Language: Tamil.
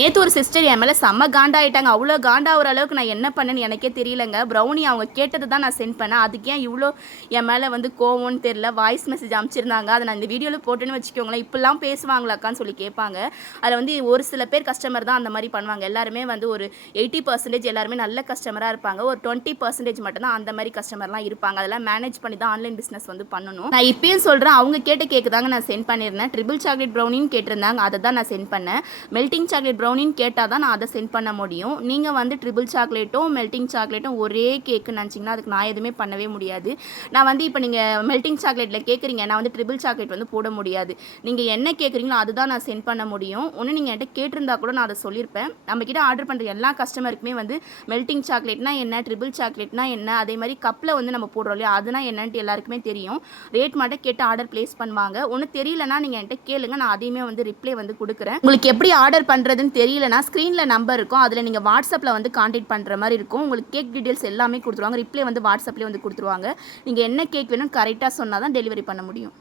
நேற்று ஒரு சிஸ்டர் என் மேலே செம்ம காண்டாயிட்டாங்க. அவ்வளோ காண்டாகிற அளவுக்கு நான் என்ன பண்ணேன்னு எனக்கே தெரியலங்க. ப்ரௌனி அவங்க கேட்டது தான் நான் சென்ட் பண்ணேன். அதுக்கு ஏன் இவ்வளோ என் மேலே வந்து கோவம்னு தெரில வாய்ஸ் மெசேஜ் அமைச்சிருந்தாங்க அதை நான் இந்த வீடியோவில் போட்டுன்னு வச்சுக்கோங்களேன். இப்படிலாம் பேசுவாங்களாக்கான்னு சொல்லி கேட்பாங்க. அதில் வந்து ஒரு சில பேர் கஸ்டமர் தான் அந்த மாதிரி பண்ணுவாங்க. எல்லாருமே வந்து ஒரு எயிட்டி பர்சன்டேஜ் எல்லாருமே நல்ல கஸ்டமராக இருப்பாங்க. ஒரு டுவெண்ட்டி பர்சன்டேஜ் மட்டும்தான் அந்த மாதிரி கஸ்டமர்லாம் இருப்பாங்க. அதெல்லாம் மேனேஜ் பண்ணி தான் ஆன்லைன் பிஸ்னஸ் வந்து பண்ணணும். நான் இப்பயும் சொல்கிறேன் அவங்க கேட்ட கேக்கு தாங்க நான் சென்ட் பண்ணியிருந்தேன். ட்ரிபிள் சாக்லேட் ப்ரௌனின்னு கேட்டிருந்தாங்க. அதை தான் நான் சென்ட் பண்ணேன். மெல்டிங் சாக்லேட் ப்ரௌனின்னு கேட்டால் தான் நான் அதை சென்ட் பண்ண முடியும். நீங்கள் வந்து ட்ரிபிள் சாக்லேட்டும் மெல்ட்டிங் சாக்லேட்டும் ஒரே கேக்குன்னு நினச்சிங்கன்னா அதுக்கு நான் எதுவுமே பண்ணவே முடியாது. நான் வந்து இப்போ நீங்கள் மெல்ட்டிங் சாக்லேட்டில் கேட்குறீங்க நான் வந்து ட்ரிபிள் சாக்லேட் வந்து போட முடியாது. நீங்கள் என்ன கேட்குறீங்களோ அதுதான் நான் சென்ட் பண்ண முடியும். ஒன்று நீங்கள் என்கிட்ட கேட்டிருந்தா கூட நான் அதை சொல்லியிருப்பேன் நம்மக்கிட்ட ஆர்டர் பண்ணுற எல்லா கஸ்டமருக்குமே வந்து மெல்ட்டிங் சாக்லேட்னா என்ன ட்ரிபிள் சாக்லேட்னா என்ன அதே மாதிரி கப்பில் வந்து நம்ம போடுறோம் இல்லையா அதுனா என்னன்ட்டு எல்லாருக்குமே தெரியும். ரேட் மட்டும் கேட்டு ஆர்டர் ப்ளேஸ் பண்ணுவாங்க. ஒன்று தெரியலனா நீங்கள் என்கிட்ட கேளுங்க நான் அதையுமே வந்து ரிப்ளை வந்து கொடுக்குறேன். உங்களுக்கு எப்படி ஆர்டர் பண்ணுறதுன்னு தெரியலனா ஸ்க்ரீனில் நம்பர் இருக்கும். அதில் நீங்கள் வாட்ஸ்அப்பில் வந்து காண்டாக்ட் பண்ணுற மாதிரி இருக்கும். உங்களுக்கு கேக் டீட்டெயில்ஸ் எல்லாமே கொடுத்துருவாங்க. ரிப்ளை வந்து வாட்ஸ்அப்லேயே வந்து கொடுத்துருவாங்க. நீங்கள் என்ன கேக் வேணும் கரெக்டாக சொன்னால் தான் டெலிவரி பண்ண முடியும்.